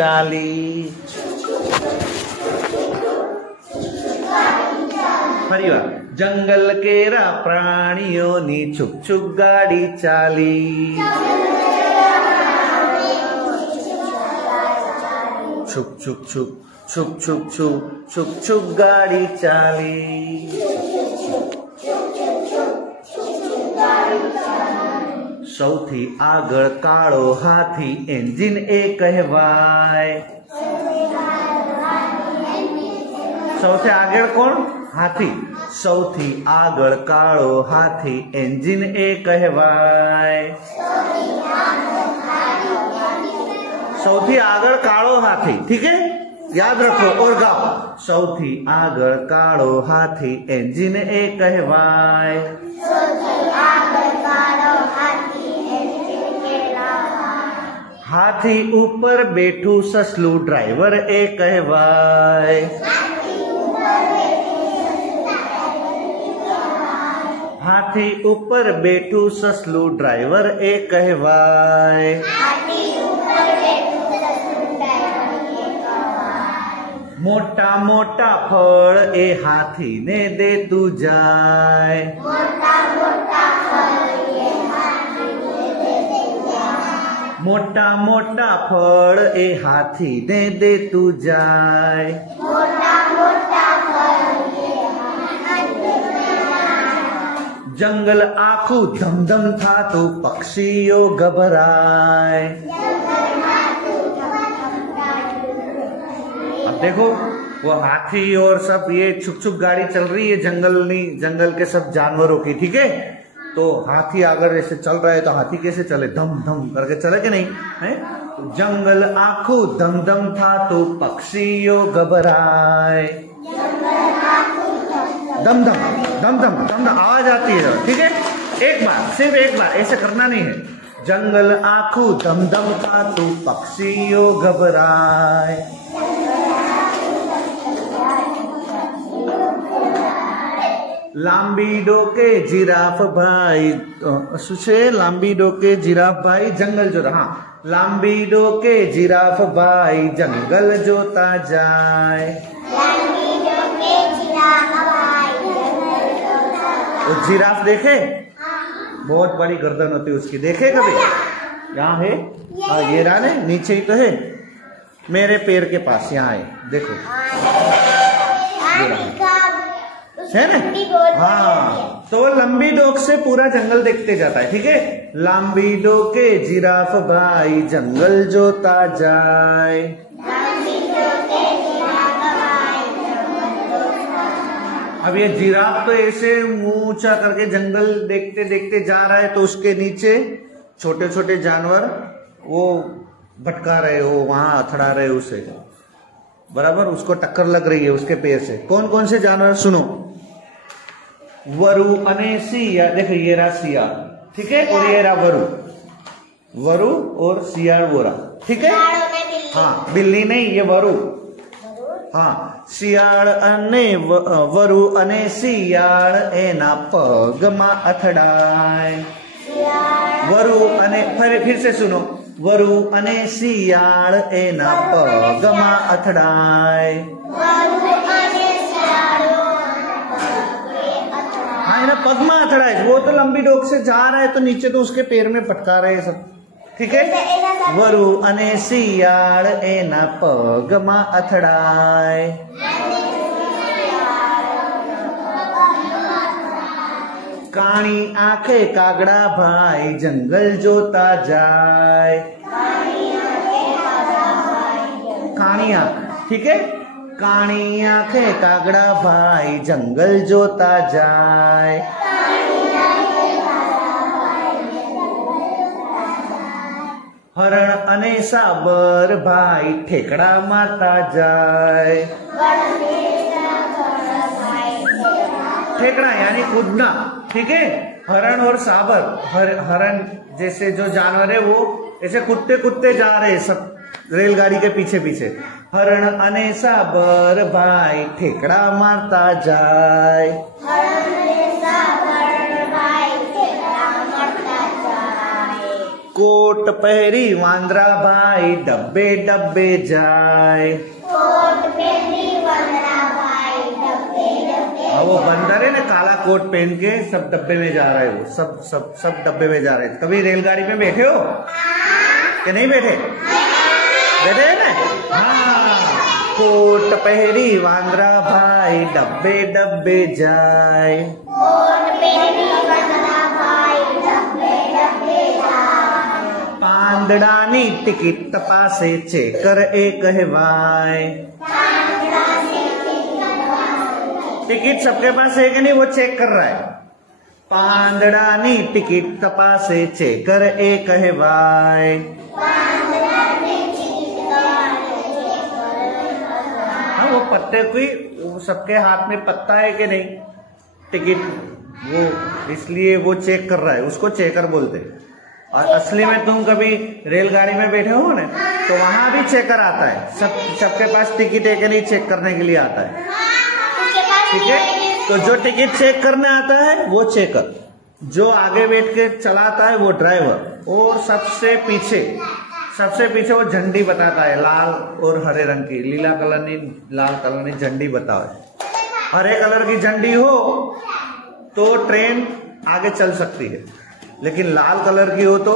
चाली। फरी बार जंगल केरा प्राणियोनी छुक छुक गाड़ी चाली। छुक छुक छुक छुक छुक छुक छुक छुक गाड़ी चाली। सौथी आगळ काळो हाथी एंजिन ए कहवाय। सौथी आगळ कोण? हाथी। सौथी आगळ काळो हाथी एंजिन ए कहवाय। सौथी आगळ काळो हाथी, ठीक है, याद रखो और गाओ। सौथी आगळ काळो हाथी एंजिन ए कहवाय। हाथी ऊपर बैठू ससलू ड्राइवर ए कहवाय। हाथी ऊपर बैठू ससलू ड्राइवर ए कहवाय। मोटा मोटा फल ए हाथी ने दे तू जाय। मोटा मोटा फल ए हाथी ने दे तू जाय। जंगल आखू धम धम था तो पक्षियों घबराए। अब देखो वो हाथी और सब ये छुक छुक गाड़ी चल रही है जंगल के सब जानवरों की, ठीक है। तो हाथी अगर ऐसे चल रहा है तो हाथी कैसे चले? धम धम करके चले कि नहीं है? जंगल आखू धम धम था तो पक्षियों घबराए। दम दम दम दम दम दम आवाज आती है, ठीक है। एक बार, सिर्फ एक बार, ऐसे करना नहीं है। जंगल आखू दम दम था तो पक्षियों घबराए। लांबी डोके जिराफ भाई लांबी डोके जिराफ भाई जंगल जो रहा। लांबी डोके जिराफ भाई जंगल जोता जाए। वो जिराफ देखे? बहुत बड़ी गर्दन होती है उसकी, देखे कभी? यहाँ है, ये रहा ने, नीचे ही तो है, मेरे पैर के पास, यहाँ है, देखो है ना? हाँ, तो लंबी डोक से पूरा जंगल देखते जाता है, ठीक है। लंबी डोके जिराफ भाई जंगल जोता जाए। अब ये जिराफ तो ऐसे मुंह ऊंचा करके जंगल देखते देखते जा रहा है, तो उसके नीचे छोटे छोटे जानवर वो भटका रहे हो, वहां अथड़ा रहे उसे, बराबर उसको टक्कर लग रही है उसके पैर से। कौन कौन से जानवर सुनो? वरु अने सिया, देखो ये रहा सियाल, ठीक है, और ये रहा वरु और सियाल वो रहा, ठीक है। हाँ, बिल्ली नहीं, ये वरु। हाँ, शियाल अने वरु अने सियाल एना पगमा अथड़ाय। वरु अने, फिर से सुनो, वरु अने सियाल एना पगमा अथड़ाय। हाँ, ना पगमा अथड़ाय, वो तो लंबी डोक से जा रहा है तो नीचे तो उसके पैर में पटका रहे हैं सब, ठीक है। वरु अने सियाल एना पगमा अथड़ाय। काणी आंखे कागड़ा भाई जंगल जोता जाए। काणी आंख, ठीक है, काणी आंखे कागड़ा भाई जंगल जोता जाए। हरण अने साबर भाई ठेकड़ा मारता जाए। ठेकड़ा यानी कूदना, ठीक है। हरण और साबर, हरण जैसे जो जानवर है वो ऐसे कूदते कूदते जा रहे सब रेलगाड़ी के पीछे पीछे। हरण अने साबर भाई ठेकड़ा मारता जाए। कोट पहरी वांद्रा भाई डब्बे डब्बे जाए। कोट पहरी वांद्रा भाई डब्बे डब्बे जाए। वो बंदर है ना, काला कोट पहन के सब डब्बे में जा रहे हो, सब सब सब डब्बे में जा रहे। कभी रेलगाड़ी में बैठे हो कि नहीं बैठे? बैठे है ना? हाँ। कोट पहरी वांद्रा भाई डब्बे डब्बे जाए। कोट पहरी वांद्रा भाई डब्बे डब्बे जाए। પાંદડાની ટિકિટ તપાસે ચેકર એ કહેવાય। टिकट सबके पास है कि नहीं, वो चेक कर रहा है। પાંદડાની टिकट तपासे चेकर ए कहवाय। हाँ, वो पत्ते कोई सबके हाथ में पत्ता है कि नहीं, टिकट, वो इसलिए वो चेक कर रहा है, उसको चेकर बोलते हैं। और असली में तुम कभी रेलगाड़ी में बैठे हो ना, तो वहां भी चेकर आता है। सबके पास टिकट है कि नहीं चेक करने के लिए आता है, ठीक है। तो जो टिकट चेक करने आता है वो चेकर, जो आगे बैठ के चलाता है वो ड्राइवर, और सबसे पीछे वो झंडी बताता है, लाल और हरे रंग की, लीला कलर नी लाल कलर नी झंडी बताओ। हरे कलर की झंडी हो तो ट्रेन आगे चल सकती है, लेकिन लाल कलर की हो तो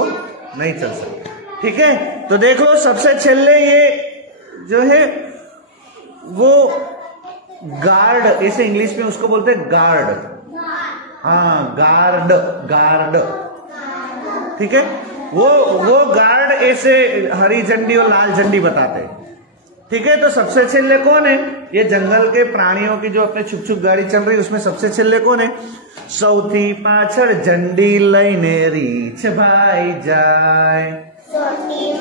नहीं चल सकती, ठीक है। तो देखो सबसे छेले ये जो है वो गार्ड, इसे इंग्लिश में उसको बोलते हैं गार्ड। हाँ, गार्ड, ठीक है। वो गार्ड ऐसे हरी झंडी और लाल झंडी बताते हैं, ठीक है। तो सबसे छेले कौन है? ये जंगल के प्राणियों की जो अपने छुक छुक गाड़ी चल रही है उसमें सबसे छेले कौन है? सौथी पाछड़ झंडी लईने रीछ भाई जाए। सौथी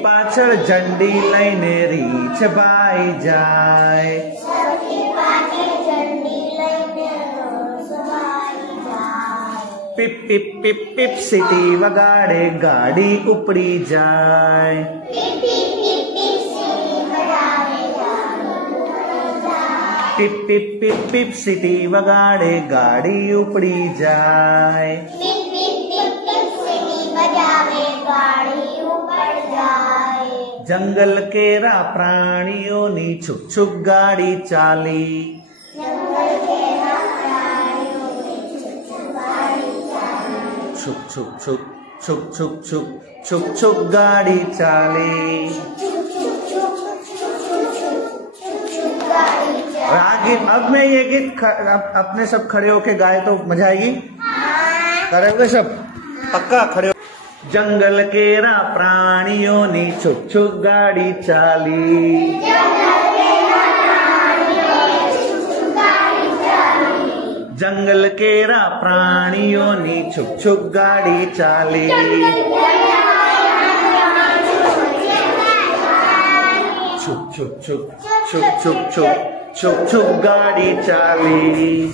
पाछड़ झंडी लईने रीछ भाई जाए। पिप पिप पिप पिप सिटी वगाड़े गाड़ी उपड़ी जाए। पिप पिप पिप पिप सिटी वगाड़े गाड़ी उपड़ी जाए। जंगल केरा प्राणियों नी छुक छुक गाड़ी चाली। छुक छुक छुक छुक छुक छुक छुक छुक गाड़ी चाली। और आगे अब मैं ये गीत अपने सब खड़े होके गाए तो मजा आएगी। करेंगे सब पक्का खड़े हो। जंगल केरा प्राणियों नी छुक छुक गाड़ी चाली। जंगल केरा प्राणियों नी छुक छुक गाड़ी चाली। छुक छुक छुक छुक छुक छुक छुक छुक गाड़ी चाली।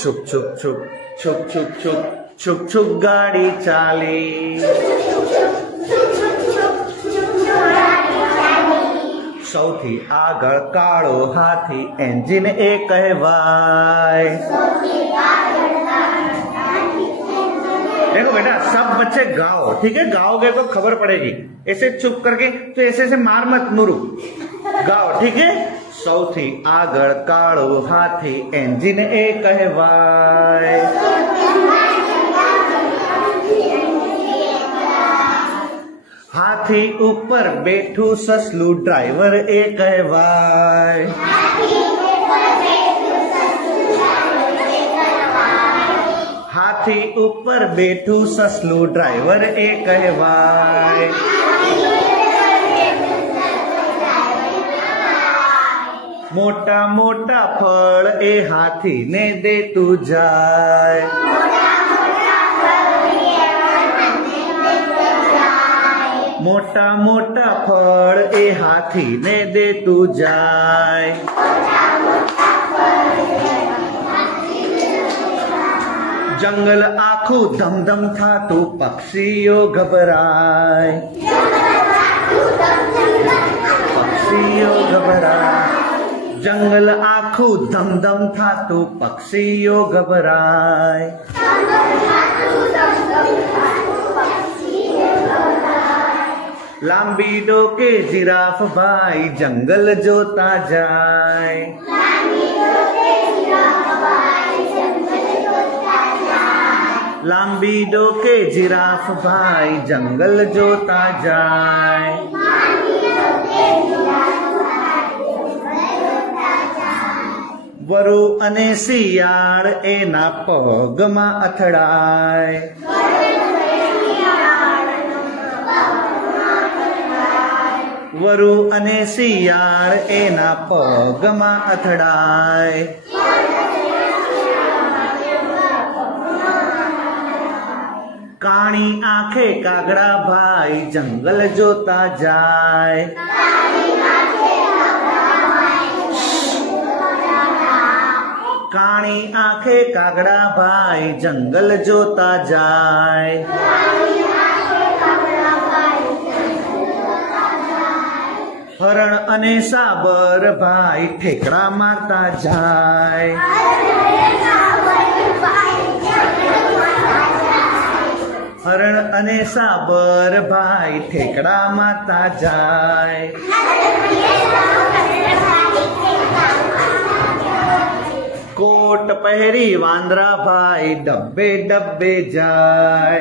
छुक छुक छुक छुक छुक छुक छुक छुक गाड़ी चाली। सौथी आगळ काळो हाथी एंजिन ए कहवाय। देखो बेटा सब बच्चे गाओ, ठीक है, गाओगे तो खबर पड़ेगी। ऐसे चुप करके तो ऐसे मार मत नुरु, गाओ, ठीक है। सौथी आगळ काळो हाथी एंजिन ए कहवाय। हाथी ऊपर बैठू ससलू ड्राइवर ए कहवाय। हाथी ऊपर बैठू ससलू ड्राइवर ए कहवाय। मोटा मोटा फल ए हाथी ने दे तू जाए। मोटा मोटा फल ए हाथी ने दे तू जाए। जंगल आखू दम दम था तू पक्षियों घबराए। पक्षियों घबराए। जंगल आखू આખું ધમધમ થાતું પક્ષીઓ ગભરાય. લાંબી ડોકે જીરાફ ભાઈ જંગલ જોતા જાય. લાંબી ડોકે જીરાફ ભાઈ જંગલ જોતા જાય. વરુ અને શિયાળ એના પગમાં અથડાય. વરુ અને શિયાળ એના પગમાં અથડાય. કાણી આંખે કાગડા ભાઈ જંગલ જોતા જાય. કાણી આંખે કાગડા ભાઈ જંગલ જોતા જાય. હરણ અને સાબર ભાઈ ઠેકડા મારતા જાય. હરણ અને સાબર ભાઈ ઠેકડા મારતા જાય. કોટ પહેરી વાંદરા ભાઈ ડબ્બે ડબ્બે જાય.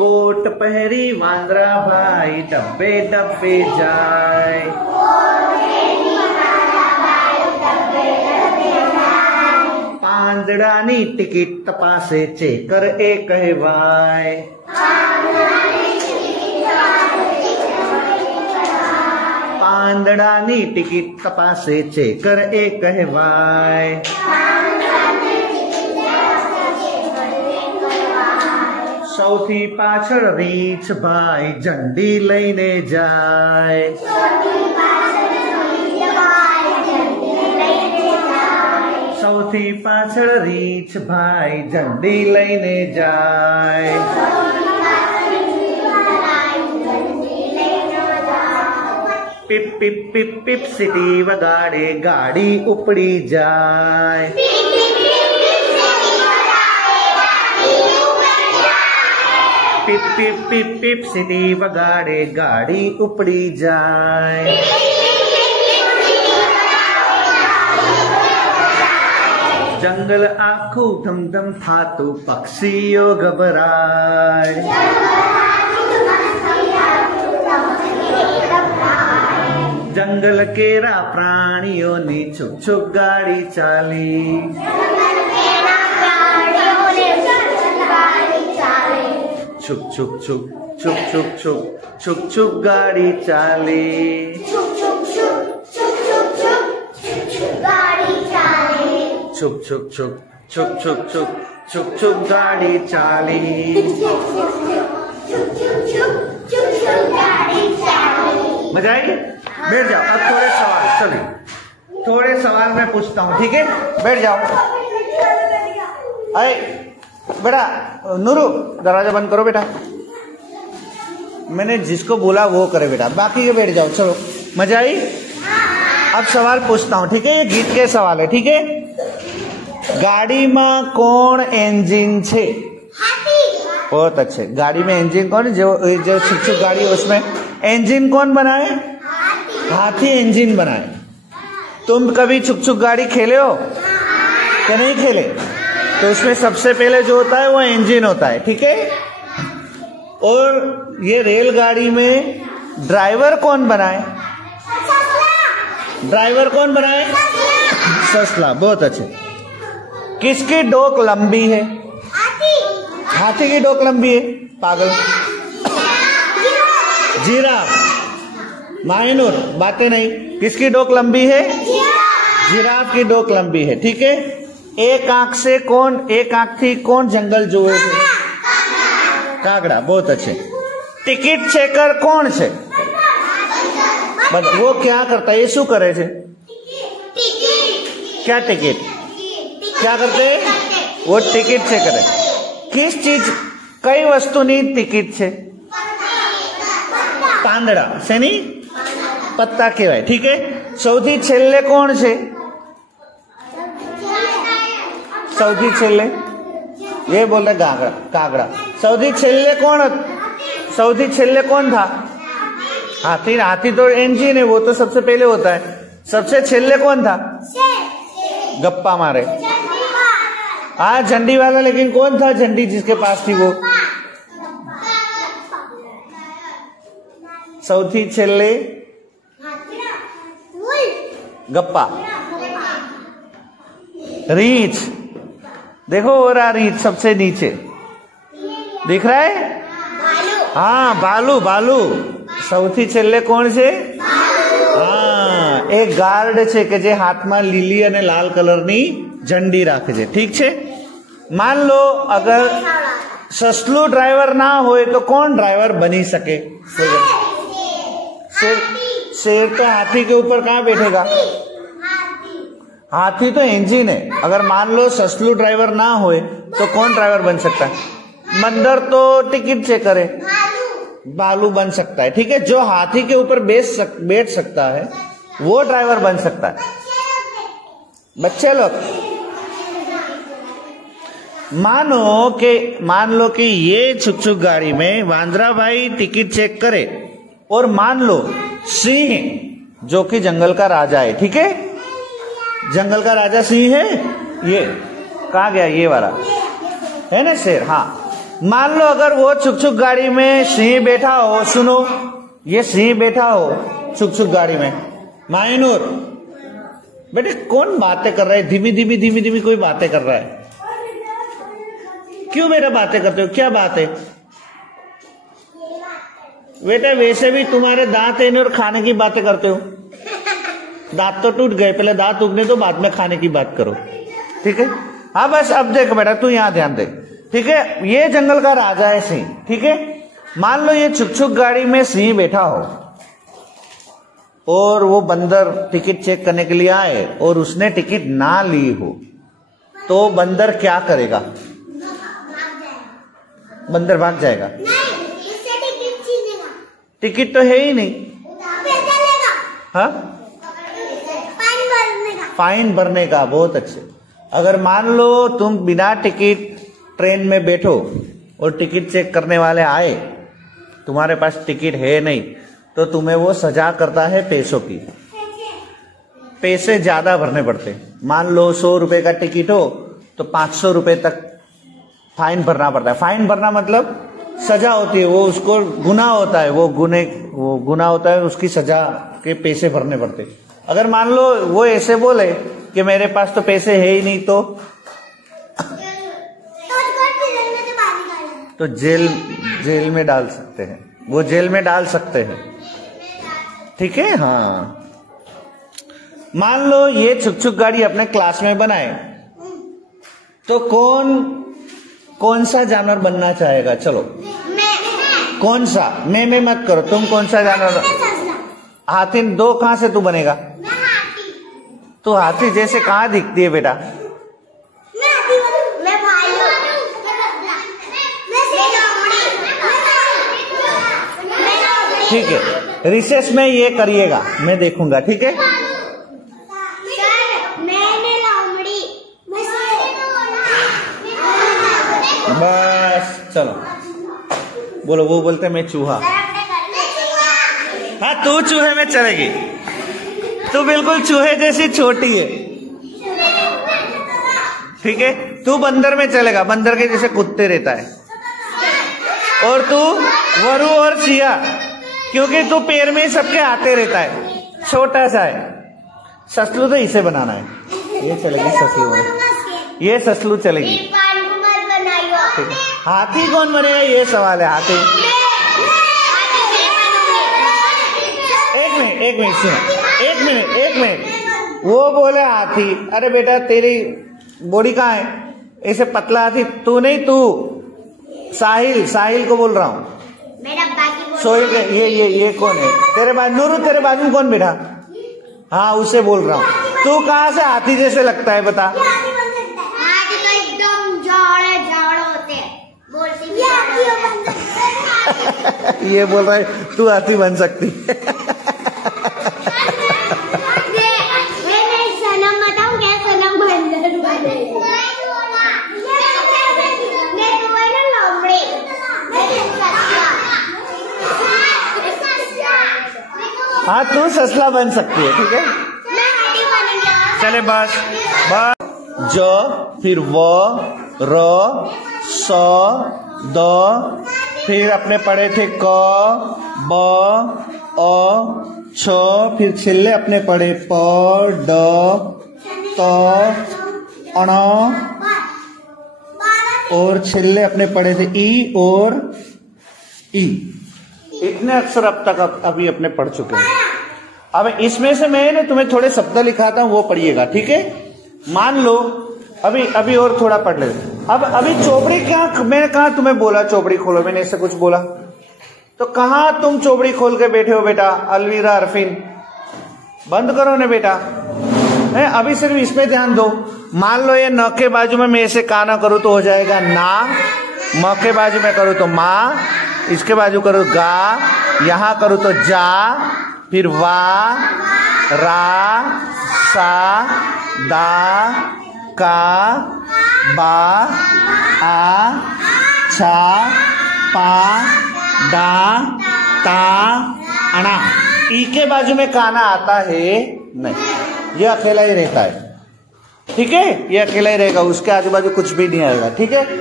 કોટ પહેરી વાંદરા ભાઈ ડબ્બે ડબ્બે જાય. પાંદડાની ટિકિટ તપાસે ચેકર એ કહેવાય. પાંદડાની ટિકિટ તપાસે ચેકર એ કહેવાય. સૌથી પાછળ રીંછ ભાઈ ઝંડી લઈને જાય. સૌથી પાછળ રીંછ ભાઈ ઝંડી લઈને જાય. પીપ પીપ પીપ પીપ સીટી વગાડે ગાડી ઉપડી જાય. પીપ પીપ પીપ પીપ સીટી વગાડે ગાડી ઉપડી જાય. જંગલ આખું ધમધમ થાતું પક્ષીઓ ગભરાય. જંગલ કેરા પ્રાણીઓની છુક છુક ગાડી ચાલી. છુક છુક છુક છુક છુક છુક છુક છુક ગાડી ચાલી. છુક છુક છુક છુક છુક છુક છુક છુક ગાડી ચાલી. मजा आई? बैठ जाओ. अब थोड़े सवाल, चलिए थोड़े सवाल मैं पूछता हूँ, ठीक है? बैठ जाओ. अरे बेटा नूरू दरवाजा बंद करो बेटा. मैंने जिसको बोला वो करे बेटा, बाकी के बैठ जाओ. चलो मजा आई? अब सवाल पूछता हूँ, ठीक है? ये गीत के सवाल है, ठीक है? गाड़ी में कौन इंजन छे? बहुत अच्छे. गाड़ी में इंजन कौन? जो जो छुक गाड़ी है उसमें इंजन कौन बनाए? हाथी इंजन बनाए. तुम कभी छुक छुक गाड़ी खेले हो क्या? नहीं खेले? तो उसमें सबसे पहले जो होता है वो इंजन होता है, ठीक है? और ये रेलगाड़ी में ड्राइवर कौन बनाए? ड्राइवर कौन बनाए? ससला. बहुत अच्छे. किसकी डोक लंबी है? हाथी की डोक लंबी है. पागल. जिराफ. मायनूर बातें नहीं. किसकी डोक लंबी है? जिराफ की डोक लंबी है, ठीक है? एक आंख से कौन, एक आंख थी कौन जंगल जोए थे? कागड़ा. बहुत अच्छे. टिकट चेकर कौन से? वो क्या करता है? ये शू करे छे? क्या टिकट क्या करते? वो टिकट चेक करे. किस चीज कई वस्तुनी टिकट छे? પાંદડા શેની પત્તા કહેવાય ઠીક है સૌથી છેલ્લે કોણ છે સૌથી છેલ્લે ये बोल रहे कागड़ा कागड़ा सौदी छेल्ले कौन था हाथी हाथी तो इंजन है वो तो सबसे पहले होता है सबसे छेल्ले कौन था गप्पा मारे हाँ झंडी वाला लेकिन कौन था झंडी जिसके पास थी वो सौथी छेल्ले गप्पा रीछ देखो हो रहा रीछ सबसे नीचे दिख रहा है हाँ भालू भालू સૌથી છેલ્લે કોણ છે હા એક ગાર્ડ છે કે જે હાથમાં લીલી અને લાલ કલરની ઝંડી રાખે છે ઠીક છે मान लो अगर સસલું ડ્રાઈવર ના હોય તો કોણ ડ્રાઈવર બની શકે शेर तो हाथी के ऊपर कहाँ बैठेगा हाथी तो इंजन है अगर मान लो ससलू ड्राइवर ना होए तो कौन ड्राइवर बन सकता है बंदर तो टिकट चेक करे भालू बन सकता है ठीक है जो हाथी के ऊपर बैठ सकता है वो ड्राइवर बन सकता है बच्चे लोग मान लो कि ये छुक गाड़ी में वांद्रा भाई टिकट चेक करे और मान लो सिंह जो कि जंगल का राजा है ठीक है जंगल का राजा सिंह है ये कहाँ गया ये वाला है ना शेर हाँ मान लो अगर वो छुक गाड़ी में सिंह बैठा हो सुनो ये सिंह बैठा हो छुक गाड़ी में मायनूर बेटे कौन बातें कर रहा है धीमी धीमी कोई बातें कर रहा है क्यों बेटा बातें करते हो क्या बात है बेटा वैसे भी तुम्हारे दांत है और खाने की बातें करते हो दांत तो टूट गए पहले दांत उगने तो बाद में खाने की बात करो ठीक है हाँ बस अब देख बेटा तू यहाँ ध्यान दे ठीक है ये जंगल का राजा है सिंह ठीक है मान लो ये छुक गाड़ी में सिंह बैठा हो और वो बंदर टिकट चेक करने के लिए आए और उसने टिकट ना ली हो तो बंदर क्या करेगा बंदर भाग जाएगा टिकट तो है ही नहीं हाँ फाइन भरने का बहुत अच्छे अगर मान लो तुम बिना टिकट ट्रेन में बैठो और टिकट चेक करने वाले आए तुम्हारे पास टिकट है नहीं तो तुम्हें वो सजा करता है पैसों की पैसे ज्यादा भरने पड़ते मान लो 100 रुपए का टिकट हो तो 500 रुपए तक फाइन भरना पड़ता है फाइन भरना मतलब सजा होती है वो उसको गुनाह होता है वो गुनाह होता है उसकी सजा के पैसे भरने पड़ते अगर मान लो वो ऐसे बोले कि मेरे पास तो पैसे है ही नहीं तो जेल में डाल सकते हैं वो जेल में डाल सकते हैं ठीक है हाँ मान लो ये छुक गाड़ी अपने क्लास में बनाए तो कौन सा जानवर बनना चाहेगा चलो कौन सा मैं मत करो तुम कौन सा जानवर हाथी दो कहां से तू बनेगा तू हाथी जैसे कहां दिखती है बेटा ठीक है रिसेस में ये करिएगा मैं देखूंगा ठीक है बस चलो बोलो वो बोलते मैं चूहा हाँ तू चूहे में चलेगी तू बिल्कुल चूहे जैसी छोटी है ठीक है तू बंदर में चलेगा बंदर के जैसे कुत्ते रहता है और तू वरु और सिया क्योंकि तू पैर में सबके आते रहता है छोटा सा है ससलू तो इसे बनाना है ये चलेगी ससलू में ये ससलू चलेगी हाथी कौन बनेगा ये सवाल है हाथी एक मिनट सुनो एक मिनट वो बोले हाथी अरे बेटा तेरी बॉडी कहाँ है ऐसे पतला हाथी तू नहीं तू साहिल को बोल रहा हूँ सोहिल ये कौन है तेरे बाजू नूरू तेरे बाजू कौन बैठा हाँ उसे बोल रहा हूँ तू कहाँ से हाथी जैसे लगता है बता ये बोल रहा है तू हाथी बन सकती है। मैं सनम बताऊं क्या? सनम बंदर हाँ तू ससला बन सकती है, ठीक है। चले बस बस। ज फिर व र स द, फिर अपने पढ़े थे क ब अ छ, फिर छिल्ले अपने पढ़े प ड त अण, और छिल्ले अपने पढ़े थे ई और ई। इतने अक्षर अब तक अभी अपने पढ़ चुके हैं। अब इसमें से मैंने तुम्हें थोड़े शब्द लिखाता हूं, वो पढ़िएगा, ठीक है। मान लो अभी और थोड़ा पढ़ ले। अब अभी चोपड़ी क्या, मैंने कहा तुम्हें बोला चोपड़ी खोलो, मैंने ऐसे कुछ बोला तो कहाँ तुम चोपड़ी खोल के बैठे हो बेटा? अलवीरा अरफिन बंद करो ना बेटा, है। अभी सिर्फ इसमें ध्यान दो। मान लो ये न के बाजू में मैं ऐसे का ना करूं तो हो जाएगा ना, म के बाजू में करूं तो माँ, इसके बाजू करूं गा, यहां करूं तो जा, फिर वा रा सा दा का बा आ छा पा डा ता अणा। ई के बाजू में काना आता है नहीं, ये अकेला ही रहता है, ठीक है। ये अकेला ही रहेगा, उसके आजू बाजू कुछ भी नहीं आएगा, ठीक है।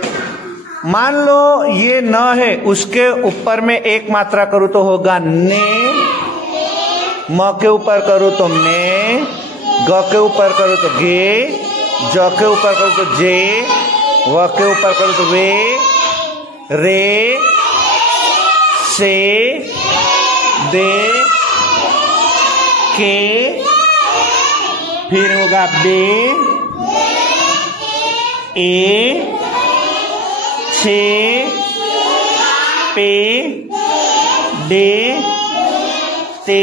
मान लो ये न है, उसके ऊपर में एक मात्रा करूं तो होगा ने, म के ऊपर करूं तो में, ग के ऊपर करूं तो गे, ज के ऊपर करूं तो जे, व के ऊपर करूं तो वे, रे से दे के, फिर होगा बे ए छे पे डे ते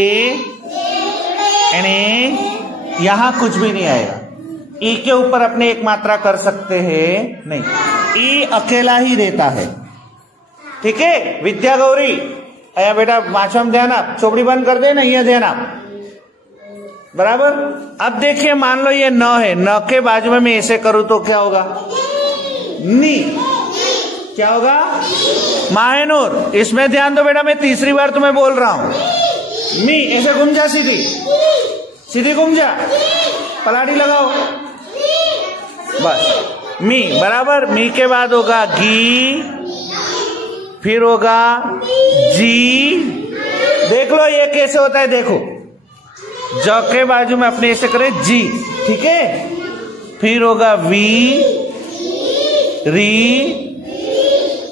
एने। यहां कुछ भी नहीं आएगा। ई के ऊपर अपने एक मात्रा कर सकते हैं नहीं, ई अकेला ही रहता है, ठीक है। विद्या गौरी अया बेटा पांचवा ध्यान आप, चोपड़ी बंद कर दे ना, ये ध्यान आप बराबर। अब देखिए मान लो ये न है, न के बाजू में मैं ऐसे करूं तो क्या होगा? नी। क्या होगा? मायनूर। इसमें ध्यान दो बेटा, मैं तीसरी बार तुम्हें बोल रहा हूं। मी ऐसे घूम जा, सीधी सीधी घूम जा, पलाड़ी लगाओ बस। मी बराबर। मी के बाद होगा गी, फिर होगा जी। देख लो ये कैसे होता है, देखो ज के बाजू में अपने ऐसे करें जी, ठीक है। फिर होगा वी री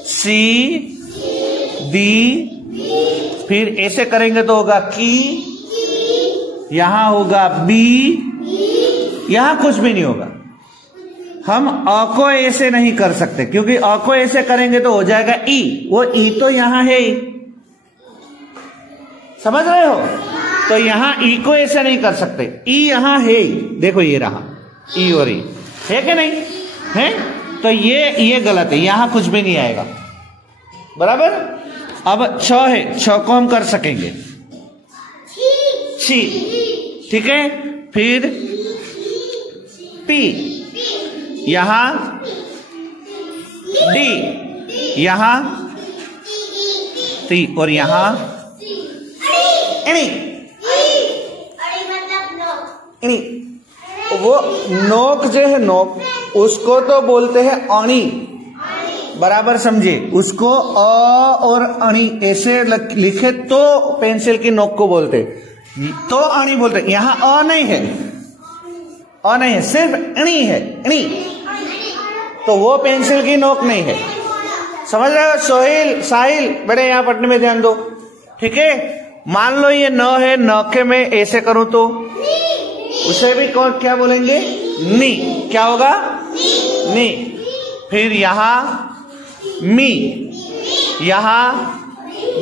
सी दी, फिर ऐसे करेंगे तो होगा की, यहां होगा बी, यहां कुछ भी नहीं होगा। हम अ को ऐसे नहीं कर सकते, क्योंकि अ को ऐसे करेंगे तो हो जाएगा ई, वो ई तो यहां है ही, समझ रहे हो। तो यहां ई को ऐसे नहीं कर सकते, ई यहां है ही, देखो ये रहा ई और ई, है कि नहीं है। तो ये गलत है, यहां कुछ भी नहीं आएगा, बराबर। अब छ है, छ को हम कर सकेंगे छी, ठीक है। फिर पी, यहां डी, यहां टी, और यहां एनी। एनी वो नोक जो है, नोक उसको तो बोलते हैं अणी, बराबर समझे। उसको अ और अणी ऐसे लिखे तो पेंसिल की नोक को बोलते, तो अणी बोलते। यहां अ नहीं है, अ नहीं है, सिर्फ अणी है, अणी। तो वो पेंसिल की नोक नहीं है, समझ रहे हो। सोहिल साहिल बेटे यहां पढ़ने में ध्यान दो, ठीक है। मान लो ये न है, न के मैं ऐसे करूं तो उसे भी कौन क्या बोलेंगे? नी। क्या होगा? नी। फिर यहां मी, यहां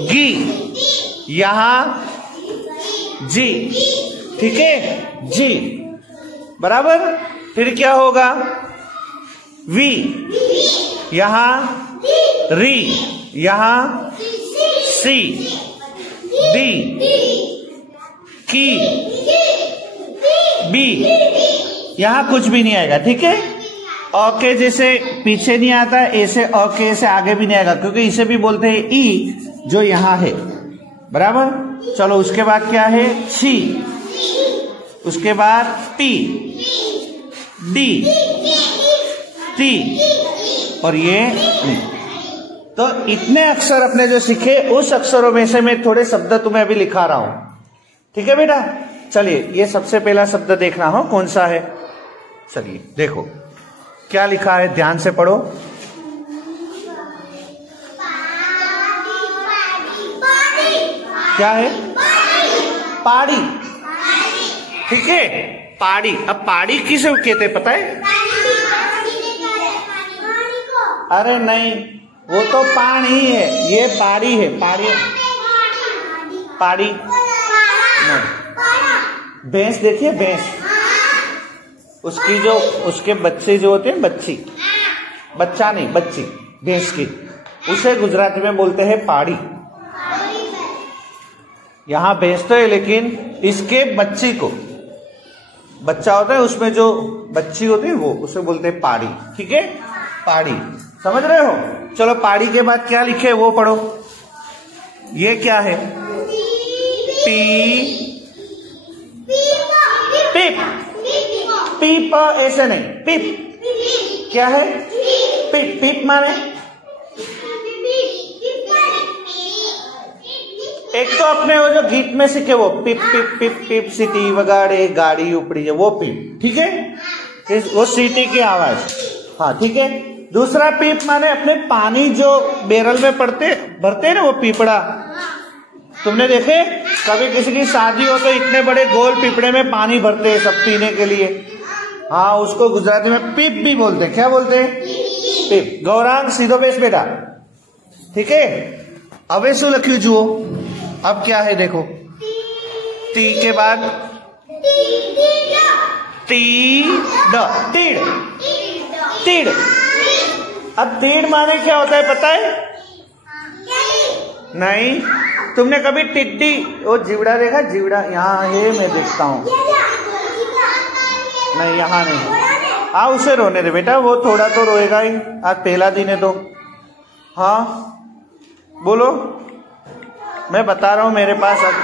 गी, यहां जी, ठीक है जी, बराबर। फिर क्या होगा? वी, यहां री, यहां सी, डी, की, बी। यहां कुछ भी नहीं आएगा, ठीक है। अ के जैसे पीछे नहीं आता, ऐसे अ के से आगे भी नहीं आएगा, क्योंकि इसे भी बोलते हैं ई, जो यहां है, बराबर। चलो उसके बाद क्या है, सी, उसके बाद पी, डी, टी, और ये नहीं। तो इतने अक्षर अपने जो सीखे, उस अक्षरों में से मैं थोड़े शब्द तुम्हें अभी लिखा रहा हूं, ठीक है बेटा। चलिए, ये सबसे पहला शब्द देखना हो कौन सा है। चलिए देखो क्या लिखा है, ध्यान से पढ़ो। क्या है, पहाड़ी, ठीक है, पहाड़ी। अब पहाड़ी किसे कहते पता है? अरे नहीं, वो तो पानी है, ये पहाड़ी है, पहाड़ी, पहाड़ी नहीं। भैंस देखिए, भैंस, उसकी जो, उसके बच्चे जो होते हैं, बच्ची, बच्चा नहीं, बच्ची भैंस की, उसे गुजराती में बोलते हैं पहाड़ी। यहां भैंस तो है, लेकिन इसके बच्ची को, बच्चा होता है उसमें जो बच्ची होती है, वो उसे बोलते हैं पहाड़ी, ठीक है, पहाड़ी। समझ रहे हो? चलो पहाड़ी के बाद क्या लिखे वो पढ़ो। ये क्या है, पी, पिप, पीप, ऐसे नहीं, पिप। क्या है, पिप, पिप माने एक तो अपने वो जो गीत में सीखे वो पिप पिप पिप पिप, सीटी वगाड़े गाड़ी उपड़ी है, वो पिप, ठीक है, वो सीटी की आवाज, हाँ ठीक है। दूसरा पीप माने अपने पानी जो बैरल में भरते हैं ना, वो पीपड़ा। तुमने देखे कभी किसी की शादी हो तो इतने बड़े गोल पीपड़े में पानी भरते हैं सब पीने के लिए, हाँ, उसको गुजराती में पीप भी बोलते हैं। क्या बोलते हैं, पीप। गौरांग सीधो बेस बेटा, ठीक है। अब शू लख्यू जुओ, अब क्या है देखो, ती के बाद ती, ड, तीड़, तीड़। अब तीड़ माने क्या होता है पता है? नहीं, तुमने कभी टिड्डी, वो जीवड़ा देखा, जीवड़ा यहाँ है, मैं देखता हूँ, नहीं यहाँ नहीं। हाँ, उसे रोने दे बेटा, वो थोड़ा तो रोएगा ही, आज पहला दिन है तो। हाँ बोलो, मैं बता रहा हूँ मेरे पास, अब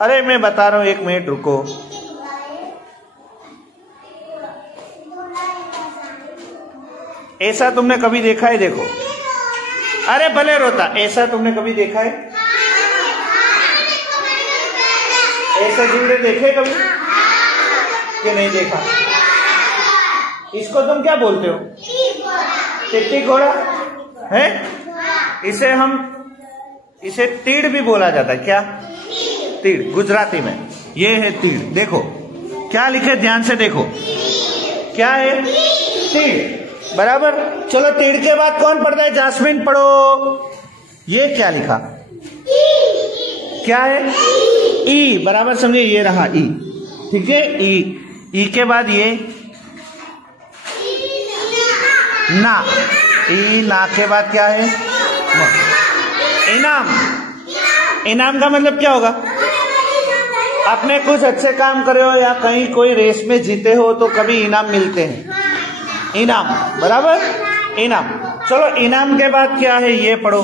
अरे मैं बता रहा हूँ, 1 मिनट रुको। ऐसा तुमने कभी देखा है? देखो, अरे भले रोता, ऐसा तुमने कभी देखा है? ऐसे जीवड़े देखे कभी कि नहीं देखा? इसको तुम क्या बोलते हो? टिट्टी घोड़ा है, इसे तीड़ भी बोला जाता है। क्या, तीड़ गुजराती में, ये है तीड़। देखो क्या लिखे, ध्यान से देखो, क्या है, तीड़, बराबर। चलो तीड़ के बाद कौन पढ़ता है? जास्मिन पढ़ो। ये क्या लिखा, क्या है, ई, बराबर समझे, ये रहा ई, ठीक है, ई के बाद ये ना, ई ना के बाद क्या है, इनाम। इनाम का मतलब क्या होगा? आपने कुछ अच्छे काम करे हो या कहीं कोई रेस में जीते हो तो कभी इनाम मिलते हैं, इनाम, बराबर, इनाम। चलो इनाम के बाद क्या है ये पढ़ो।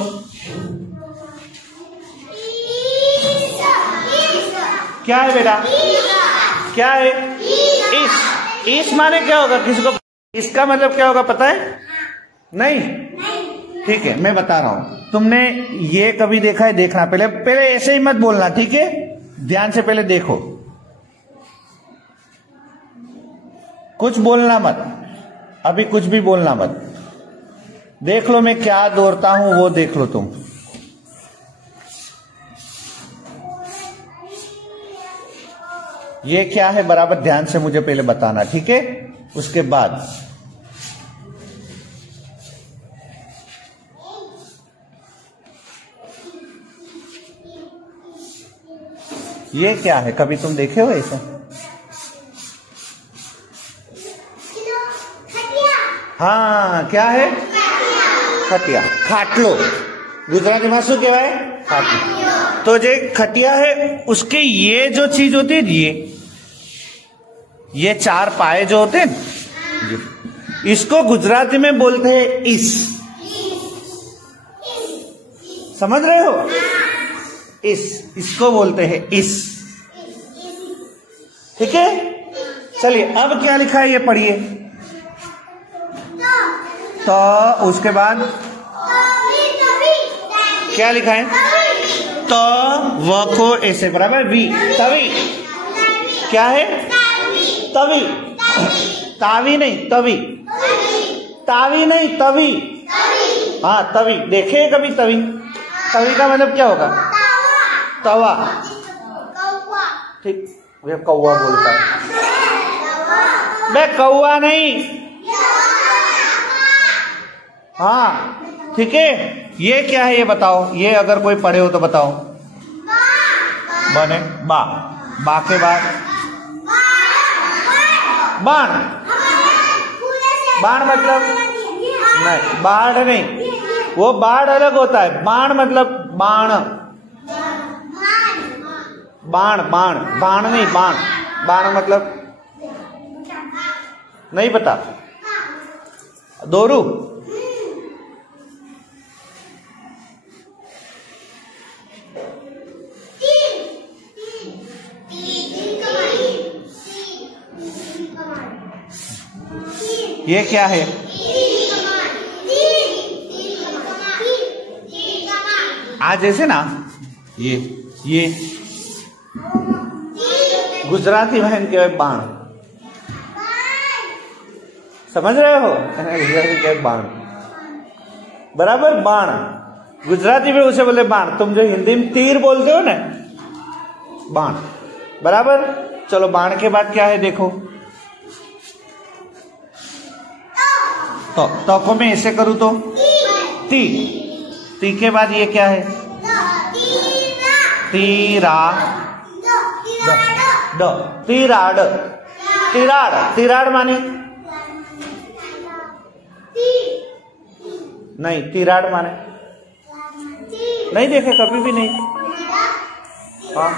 क्या है बेटा, क्या है, इस माने क्या होगा, किसी को इसका मतलब क्या होगा पता है? नहीं, ठीक है, मैं बता रहा हूं। तुमने ये कभी देखा है? देखना, पहले ऐसे ही मत बोलना, ठीक है, ध्यान से पहले देखो, कुछ बोलना मत, अभी कुछ भी बोलना मत। देख लो मैं क्या दौड़ता हूं, वो देख लो तुम। ये क्या है, बराबर ध्यान से मुझे पहले बताना, ठीक है, उसके बाद ये क्या है, कभी तुम देखे हो ऐसा? हाँ, क्या है, खटिया, खाटलो, गुजराती में शू कहवाय? खाटियो। तो जो खटिया है उसके ये जो चीज होती है ये 4 पाए जो होते हैं, इसको गुजराती में बोलते हैं इस। समझ रहे हो? इसको बोलते हैं इस। ठीक है, चलिए अब क्या लिखा है ये पढ़िए। तो उसके बाद क्या लिखा है? तो व को ऐसे बराबर वी, तवी। क्या है? तवी। तावी नहीं, तवी। तावी नहीं, तवी। हाँ तवी। देखे कभी तवी? तवी का मतलब क्या होगा? तवा। ठीक, वे कौवा बोलता है। बे कौवा नहीं। हाँ ठीक है। ये क्या है ये बताओ, ये अगर कोई पढ़े हो तो बताओ। बने बा। बा के बाद बाण। बाण मतलब नहीं, बाढ़ नहीं, वो बाढ़ अलग होता है। बाण मतलब बाण। बाण बाण बाण नहीं, बाण। बाण मतलब नहीं पता? दोरू। ये क्या है? आज ऐसे ना, ये गुजराती बहन के बाण। समझ रहे हो? गुजराती के बाण बराबर बाण। गुजराती में उसे बोले बाण। तुम जो हिंदी में तीर बोलते हो ना, बाण बराबर। चलो बाण के बाद क्या है देखो। तो को मैं ऐसे करूं तो ती। ती के बाद ये क्या है? तीरा ड। तीराड़। तीराड़। तीराड़ माने नहीं, तीराड़ माने नहीं देखे कभी भी नहीं। हाँ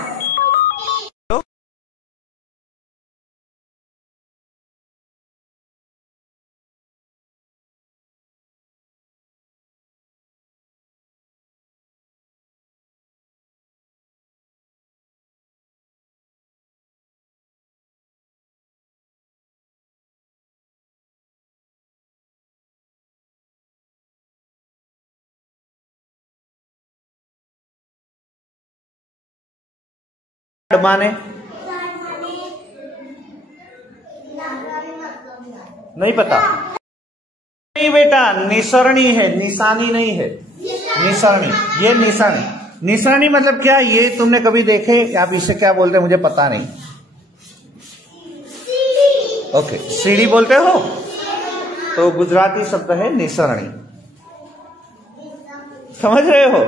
माने नहीं पता? नहीं बेटा, निसरणी है, निशानी नहीं है। निसरणी, ये निशानी। निसरणी मतलब क्या? ये तुमने कभी देखे? आप इसे क्या बोलते हैं मुझे पता नहीं। ओके, सीढ़ी बोलते हो तो गुजराती शब्द है निसरणी। समझ रहे हो?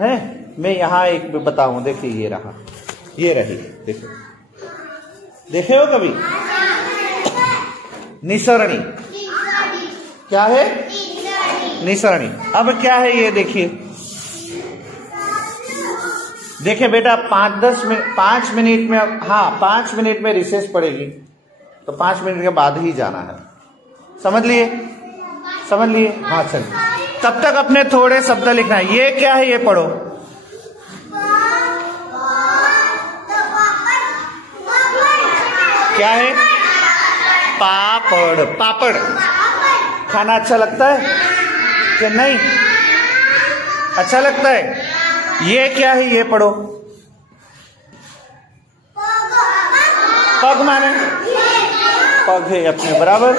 है? मैं यहां एक बताऊं। देखिए ये रहा, ये रही, देखो। देखे हो कभी? निसरणी क्या है? निसरणी। अब क्या है ये देखिए। देखिए बेटा 5 मिनट में, हाँ 5 मिनट में रिसेस पड़ेगी, तो 5 मिनट के बाद ही जाना है। समझ लिए? समझ लिए? हाँ चलिए, तब तक अपने थोड़े शब्द लिखना है। ये क्या है ये पढ़ो। क्या है? पापड़। पापड़ खाना अच्छा लगता है कि नहीं? अच्छा लगता है। ये क्या है ये पढ़ो। पग माने पग है अपने बराबर।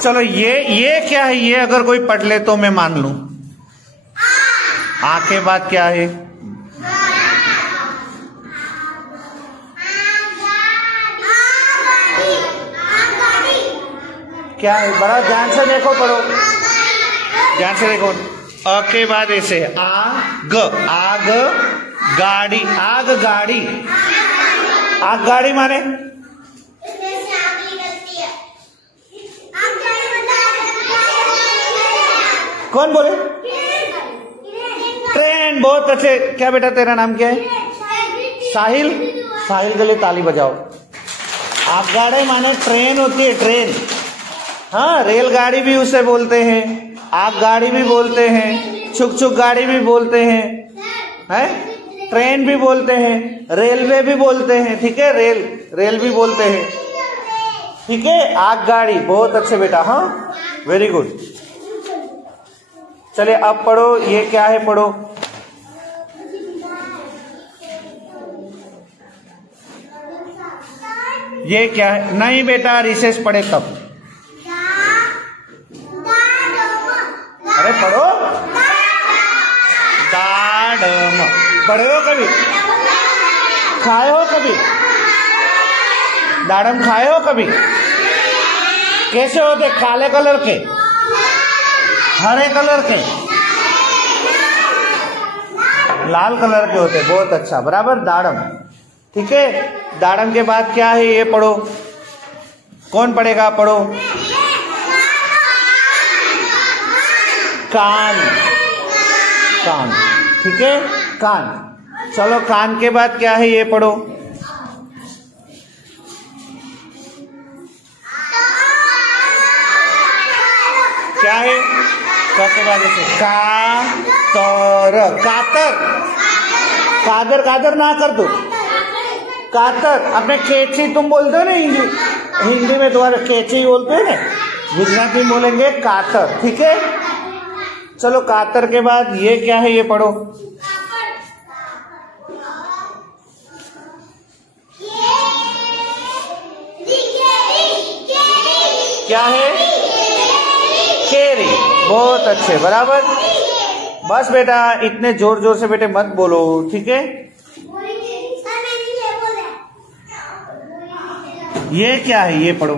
चलो ये क्या है? ये अगर कोई पढ़ ले तो मैं मान लूं। आ के बाद क्या है? क्या है? बड़ा ध्यान से देखो, पढ़ो ध्यान से देखो। अ के बाद ऐसे आग। आग गाड़ी। आग गाड़ी। आग गाड़ी माने कौन बोले? ट्रेन, बहुत अच्छे। क्या बेटा तेरा नाम क्या है? साहिल। साहिल के लिए ताली बजाओ। आगगाड़ी माने ट्रेन होती है, ट्रेन। हाँ, रेलगाड़ी भी उसे बोलते हैं, आगगाड़ी भी बोलते हैं, छुक छुक गाड़ी भी बोलते हैं, ट्रेन भी बोलते हैं, रेलवे भी बोलते हैं। ठीक है, रेल भी बोलते हैं। ठीक है, आगगाड़ी। बहुत अच्छे बेटा। हाँ, वेरी गुड। चलिए अब पढ़ो, ये क्या है पढ़ो। ये क्या है? नहीं बेटा, रिसेस पढ़े तब। अरे पढ़ो। दाडम पढ़े हो कभी? खाए हो कभी? दाडम खाए हो कभी? कैसे होते? काले कलर के, हरे कलर के, लाल कलर के होते। बहुत अच्छा, बराबर, दाडम। ठीक है, दाडम के बाद क्या है ये पढ़ो। कौन पढ़ेगा? पढ़ो। कान। कान। ठीक है, कान। चलो, कान के बाद क्या है ये पढ़ो। क्या है? के बाद ऐसे कातर। कातर। कादर, कादर ना कर दो, कातर। अपने केची तुम बोलते हो ना, हिंदी में तुम्हारे केची बोलते हो ना, गुजराती में बोलेंगे कातर। ठीक है, चलो कातर के बाद ये क्या है ये पढ़ो। क्या है? केरी। बहुत अच्छे, बराबर। बस बेटा, इतने जोर जोर से बेटे मत बोलो। ठीक है, ये क्या है ये पढ़ो।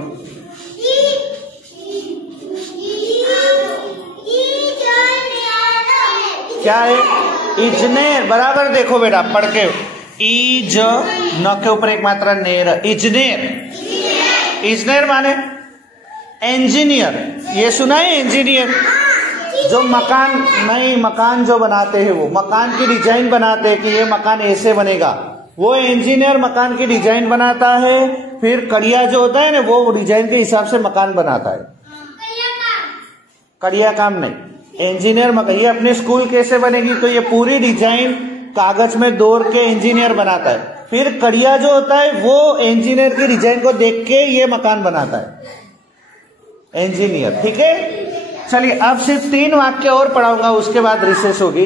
क्या है? इजनेर। बराबर, देखो बेटा पढ़ के। इज न के ऊपर एक मात्रा नेर। इजनेर। इजनेर माने इंजीनियर। ये सुना है? इंजीनियर जो मकान, नहीं, मकान जो बनाते हैं, वो मकान की डिजाइन बनाते हैं कि ये मकान ऐसे बनेगा, वो इंजीनियर मकान की डिजाइन बनाता है। फिर कड़िया जो होता है ना, वो डिजाइन के हिसाब से मकान बनाता है। कड़िया काम नहीं, इंजीनियर मकान। ये अपने स्कूल कैसे बनेगी, तो ये पूरी डिजाइन कागज में दौड़ के इंजीनियर बनाता है। फिर कड़िया जो होता है वो इंजीनियर की डिजाइन को देख के ये मकान बनाता है, इंजीनियर। ठीक है, चलिए अब सिर्फ 3 वाक्य और पढ़ाऊंगा, उसके बाद रिसेस होगी।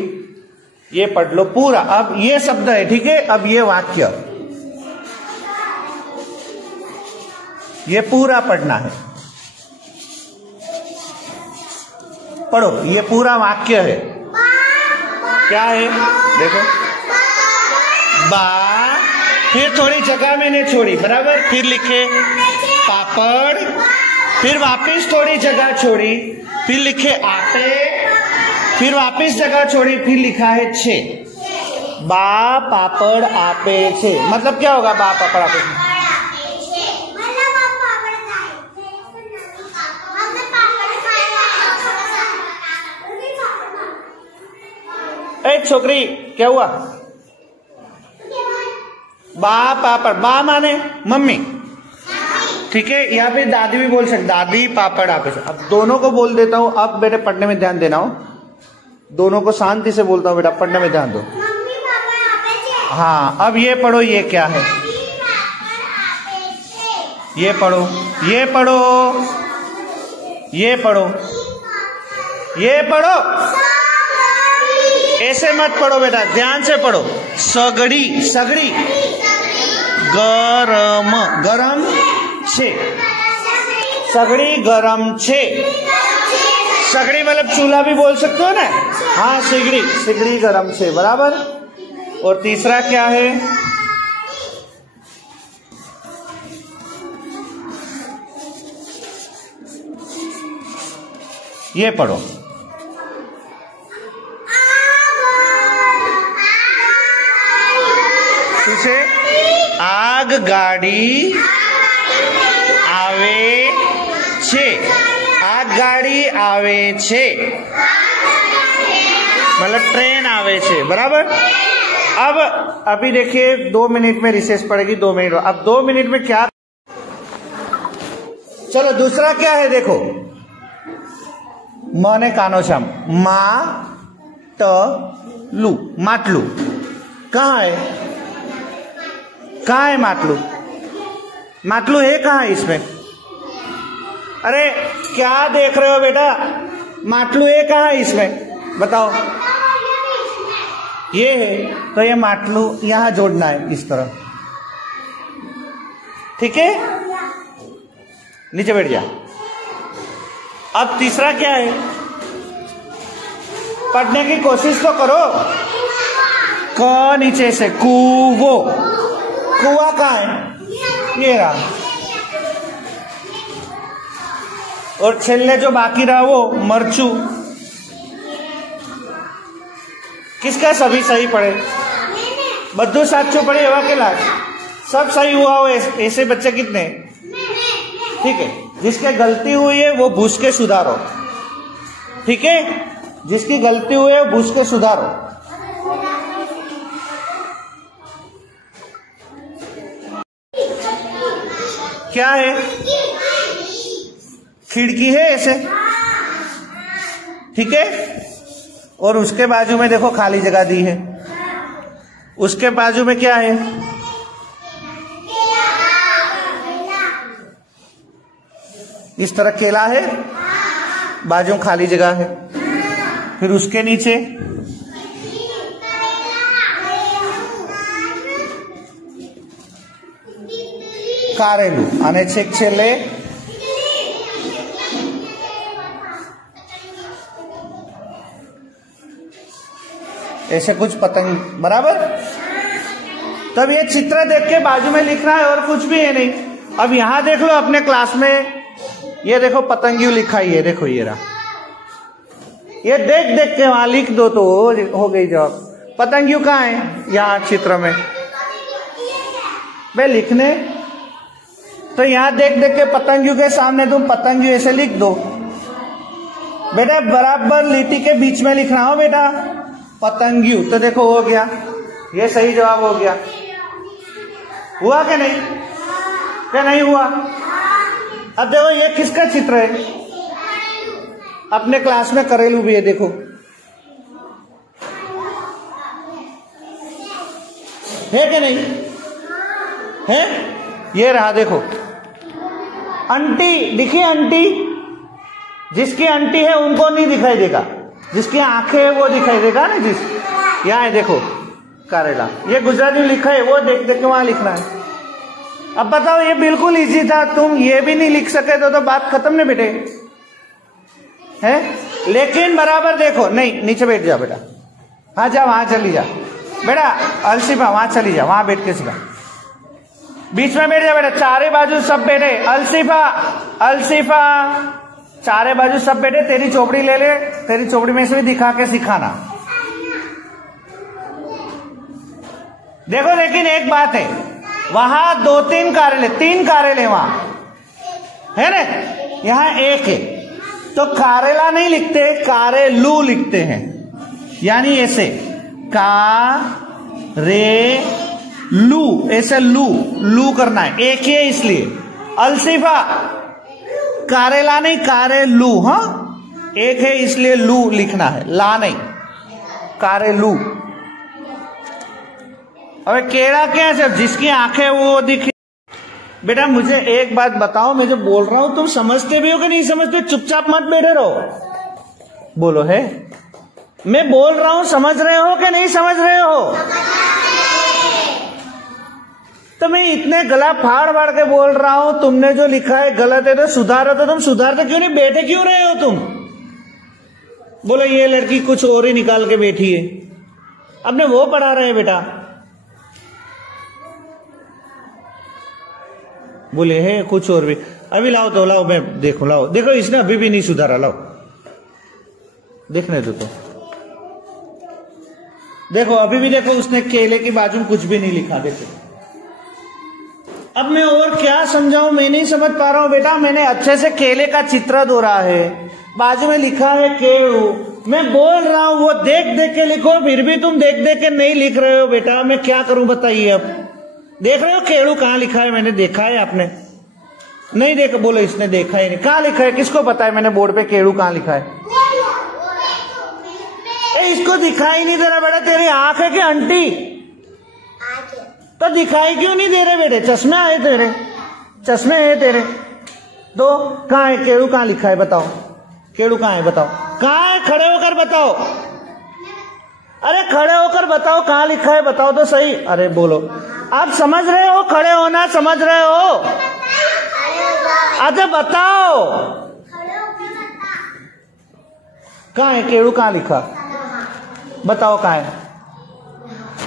ये पढ़ लो पूरा। अब ये शब्द है, ठीक है, अब ये वाक्य, ये पूरा पढ़ना है। पढ़ो, ये पूरा वाक्य है। क्या है? देखो, बा, फिर थोड़ी जगह मैंने छोड़ी, बराबर, फिर लिखे पापड़, फिर वापिस थोड़ी जगह छोड़ी, फिर लिखे आपे, फिर वापिस जगह छोड़ी, फिर लिखा है छे। बा पापड़ आपे छे। मतलब क्या होगा बा पापड़ आपे? छोकरी, क्या हुआ? बा पापड़, बा माने मम्मी। ठीक है, यहाँ पे दादी भी बोल सकते, दादी पापड़ आपे। अब दोनों को बोल देता हूँ। अब बेटे पढ़ने में ध्यान देना हो, दोनों को शांति से बोलता हूँ बेटा, पढ़ने में ध्यान दो। हाँ, अब ये पढ़ो, ये क्या है? ये पढ़ो, ये पढ़ो, ये पढ़ो, ये पढ़ो। ऐसे मत पढ़ो बेटा, ध्यान से पढ़ो। सगड़ी, सगड़ी, गरम, गरम छे। सगड़ी गरम छे। सगड़ी मतलब चूल्हा भी बोल सकते हो ना। हाँ, सिगड़ी, सिगड़ी गरम छे, बराबर। और तीसरा क्या है? ये पढ़ो, आग गाड़ी आवे छे। आग गाड़ी आवे छे। मतलब ट्रेन आवे छे, बराबर। अब अभी देखिए 2 मिनट में रिसेस पड़ेगी, 2 मिनट। अब 2 मिनट में क्या, चलो दूसरा क्या है देखो, म ने कानो छम, मा ट लू, माटलू। कहाँ है, कहाँ है माटलू? माटलू है कहाँ इसमें? अरे क्या देख रहे हो बेटा, माटलू है कहाँ इसमें, बताओ। ये है, तो ये माटलू यहां जोड़ना है इस तरह, ठीक है। नीचे बैठ जा। अब तीसरा क्या है, पढ़ने की कोशिश तो करो। क नीचे से कुवो, कुआ कहाँ है, ये रहा। और छेल्ले जो बाकी रहा वो मरचू। किसका सभी सही पड़े, बद्दू साचू पड़े हवा के लाख सब सही हुआ हो। ऐसे बच्चे कितने, ठीक है। जिसके गलती हुई है वो पूछ के सुधारो, ठीक है। जिसकी गलती हुई है वो पूछ के सुधारो। क्या है, खिड़की है ऐसे, ठीक है। और उसके बाजू में देखो खाली जगह दी है, उसके बाजू में क्या है, इस तरह केला है, बाजू में खाली जगह है। फिर उसके नीचे कारेलू आने छेक छेले ऐसे कुछ पतंग, बराबर। तब ये चित्र देख के बाजू में लिखना है और कुछ भी है नहीं। अब यहां देख लो अपने क्लास में, ये देखो पतंगियों लिखा ही है, देखो ये रहा। ये देख देख के वहां लिख दो तो हो गई जवाब। पतंगियों कहाँ है, यहाँ चित्र में भाई लिखने, तो यहां देख देख के पतंगियों के सामने तुम पतंगियों ऐसे लिख दो बेटा। बराबर लिटी के बीच में लिखना हो बेटा, पतंगियों। तो देखो हो गया, ये सही जवाब हो गया। हुआ कि नहीं, क्या नहीं हुआ? अब देखो ये किसका चित्र है, अपने क्लास में करेलू भी है, देखो है कि नहीं है। ये रहा देखो, आंटी दिखी, आंटी जिसकी आंटी है उनको नहीं दिखाई देगा, जिसकी आंखें है वो दिखाई देगा ना। जिस यहाँ है देखो करेला, ये गुजराती में लिखा है, वो देख देख के वहां लिखना है। अब बताओ ये बिल्कुल इजी था, तुम ये भी नहीं लिख सके तो बात खत्म नहीं बेटे, है। लेकिन बराबर देखो, नहीं नीचे बैठ जा बेटा, हाँ जा वहां चली जा बेटा, अलसीफा वहां चली जा, वहां बैठ के सिखा। बीच में बैठ जा बेटा, चारे बाजू सब बैठे। अलसीफा, अलसीफा चारे बाजू सब बैठे। तेरी चोपड़ी ले ले, तेरी चोपड़ी में से भी दिखा के सिखाना। देखो लेकिन एक बात है, वहां 2-3 कार्यालय, 3 कार्यालय वहां है ना, यहां एक है। तो कारेला नहीं लिखते, कारेलू लिखते हैं, यानी ऐसे का रे लू, ऐसे लू लू करना है, एक ही है इसलिए। अलसीफा कारेला नहीं, कारेलू, हाँ एक है इसलिए लू लिखना है, ला नहीं, कारेलू। अबे केड़ा क्या है, जिसकी आंखें वो दिखे। बेटा मुझे एक बात बताओ, मैं जो बोल रहा हूं तुम समझते भी हो कि नहीं समझते? चुपचाप मत बैठे रहो, बोलो है। मैं बोल रहा हूं समझ रहे हो कि नहीं समझ रहे हो? तो मैं इतने गला फाड़ फाड़ के बोल रहा हूं, तुमने जो लिखा है गलत है तो सुधारो। तो तुम सुधारते क्यों नहीं, बैठे क्यों रहे हो तुम? बोलो ये लड़की कुछ और ही निकाल के बैठी है, अपने वो पढ़ा रहे बेटा। बोले है कुछ और भी, अभी लाओ तो लाओ, मैं देखो, लाओ देखो, इसने अभी भी नहीं सुधारा, लाओ देखने दो तो। देखो अभी भी देखो, उसने केले की बाजू में कुछ भी नहीं लिखा, देखो। अब मैं और क्या समझाऊं, मैं नहीं समझ पा रहा हूं बेटा। मैंने अच्छे से केले का चित्र दोहरा है, बाजू में लिखा है केळू, मैं बोल रहा हूं वो देख देख के लिखो, फिर भी तुम देख देख के नहीं लिख रहे हो बेटा, मैं क्या करूं बताइए। अब देख रहे हो केड़ू कहाँ लिखा है? मैंने देखा है, आपने नहीं देखा? बोलो इसने देखा ही नहीं। कहाँ लिखा है? किसको पता है मैंने बोर्ड पे केड़ू कहाँ लिखा है? इसको दिखाई नहीं दे रहा बेटा, तेरी आंख है कि आंटी? तो दिखाई क्यों नहीं दे रहे बेटे? चश्मे आए तेरे, चश्मे है तेरे तो। कहाँ है केड़ू? कहाँ लिखा है बताओ? केड़ू कहाँ है बताओ? कहाँ है? खड़े होकर बताओ। अरे खड़े होकर बताओ कहाँ लिखा है, बताओ तो सही। अरे बोलो, आप समझ रहे हो? खड़े होना समझ रहे हो? अरे बताओ कहाँ है केड़ू? कहाँ लिखा बताओ कहाँ है?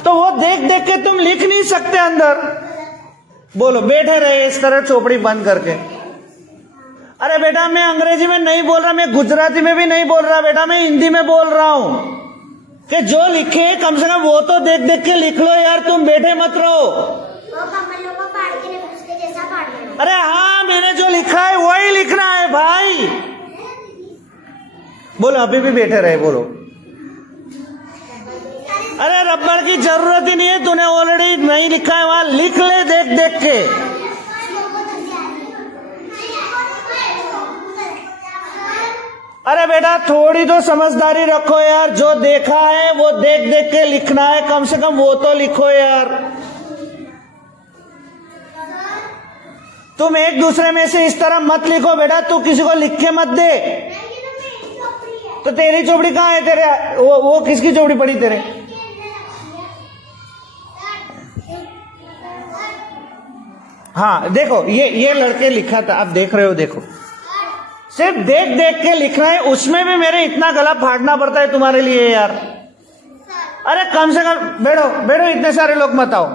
तो वो देख देख के तुम लिख नहीं सकते अंदर। बोलो, बैठे रहे इस तरह चोपड़ी बंद करके। अरे बेटा मैं अंग्रेजी में नहीं बोल रहा, मैं गुजराती में भी नहीं बोल रहा बेटा, मैं हिंदी में बोल रहा हूं कि जो लिखे कम से कम वो तो देख देख के लिख लो यार, तुम बैठे मत रहो। अरे हाँ, मैंने जो लिखा है वही लिखना है भाई। बोलो, अभी भी बैठे रहे, बोलो। अरे रबड़ की जरूरत ही नहीं है, तूने ऑलरेडी नहीं लिखा है वहां, लिख ले देख देख के। अरे बेटा थोड़ी तो समझदारी रखो यार, जो देखा है वो देख देख के लिखना है, कम से कम वो तो लिखो यार। तुम एक दूसरे में से इस तरह मत लिखो बेटा, तू किसी को लिख के मत दे। तो तेरी चोपड़ी कहाँ है? तेरे वो किसकी चोपड़ी पड़ी तेरे? हाँ देखो, ये लड़के लिखा था, आप देख रहे हो, देखो सिर्फ देख देख के लिखना है, उसमें भी मेरे इतना गला फाड़ना पड़ता है तुम्हारे लिए यार। अरे कम से कम बैठो बैठो, इतने सारे लोग मत आओ,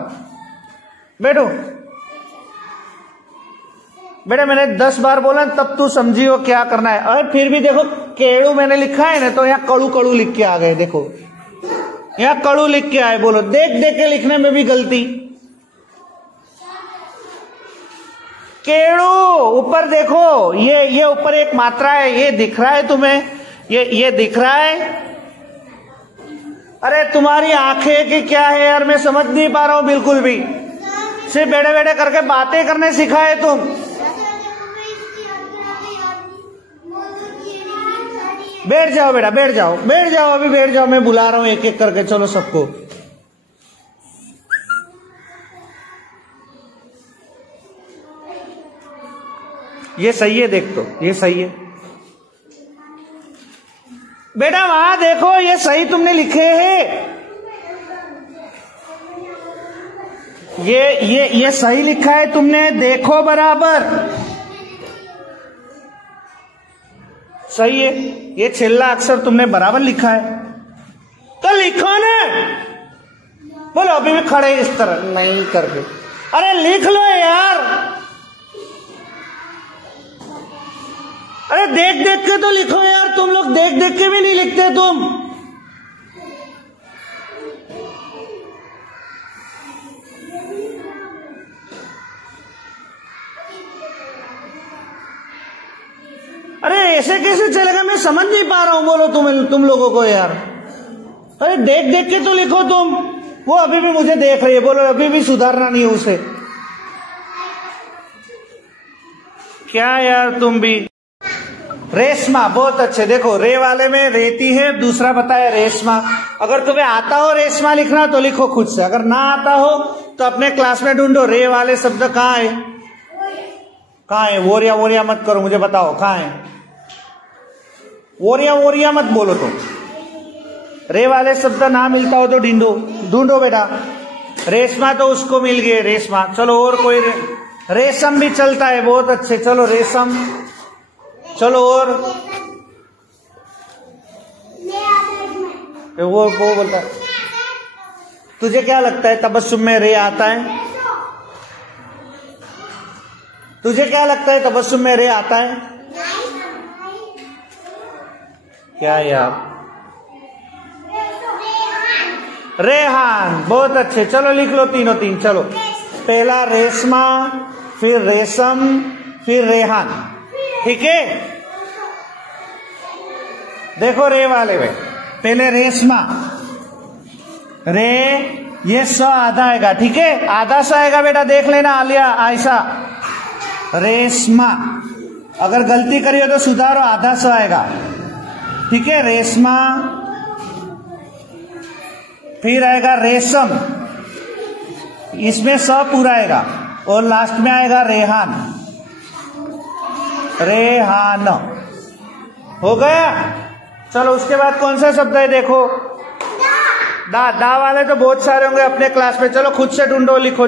बैठो बेटा। मैंने 10 बार बोला तब तू समझी हो क्या करना है। और फिर भी देखो केड़ू मैंने लिखा है ना, तो यहाँ कड़ू कड़ू लिख के आ गए। देखो यहाँ कड़ू लिख के आए। बोलो, देख देख के लिखने में भी गलती। केड़ू ऊपर देखो, ये ऊपर एक मात्रा है, ये दिख रहा है तुम्हें? ये दिख रहा है? अरे तुम्हारी आंखें की क्या है यार, मैं समझ नहीं पा रहा हूं बिल्कुल भी। सिर्फ बैठे बैठे करके बातें करने सिखाए तुम। बैठ जाओ बेटा, बैठ जाओ, बैठ जाओ, अभी बैठ जाओ, मैं बुला रहा हूं एक एक करके। चलो सबको। ये सही है, देख तो ये सही है बेटा, वहां देखो ये सही तुमने लिखे हैं। ये सही लिखा है तुमने, देखो बराबर सही है। ये छिल्ला अक्षर तुमने बराबर लिखा है, तो लिखो ना। बोलो, अभी भी खड़े इस तरह नहीं करके, अरे लिख लो यार। अरे देख देख के तो लिखो यार, तुम लोग देख देख के भी नहीं लिखते तुम। अरे ऐसे कैसे चलेगा, मैं समझ नहीं पा रहा हूं। बोलो तुम लोगों को यार, अरे देख देख के तो लिखो तुम। वो अभी भी मुझे देख रही है, बोलो अभी भी सुधारना नहीं है उसे। क्या यार तुम भी। रेशमा, बहुत अच्छे। देखो रे वाले में रेती है, दूसरा बताया रेशमा। अगर तुम्हें आता हो रेशमा लिखना तो लिखो खुद से, अगर ना आता हो तो अपने क्लास में ढूंढो। रे वाले शब्द कहाँ है? कहाँ है? वोरिया वोरिया मत करो, मुझे बताओ कहाँ है? वोरिया वोरिया मत बोलो तुम। रे वाले शब्द ना मिलता हो तो ढूंढो बेटा। रेशमा तो उसको मिल गए, रेशमा। चलो और कोई रेशम भी चलता है, बहुत अच्छे। चलो रेशम, चलो और वो बोलता है। तुझे क्या लगता है तबस्सुम में रे आता है? तुझे क्या लगता है तबस्सुम में रे आता है? क्या यार? रेहान, बहुत अच्छे। चलो लिख लो तीनों तीन। चलो पहला रेशमा, फिर रेशम, फिर रेहान, ठीक है? देखो रे वाले में पहले रेशमा, रे ये स आधा आएगा, ठीक है, आधा सा आएगा बेटा, देख लेना आलिया आयशा। रेशमा, अगर गलती करी हो तो सुधारो, आधा सा आएगा, ठीक है, रेशमा। फिर आएगा रेशम, इसमें स पूरा आएगा, और लास्ट में आएगा रेहान, रेहान। हो गया। चलो उसके बाद कौन सा शब्द है देखो, दा वाले तो बहुत सारे होंगे अपने क्लास में, चलो खुद से ढूंढो, लिखो।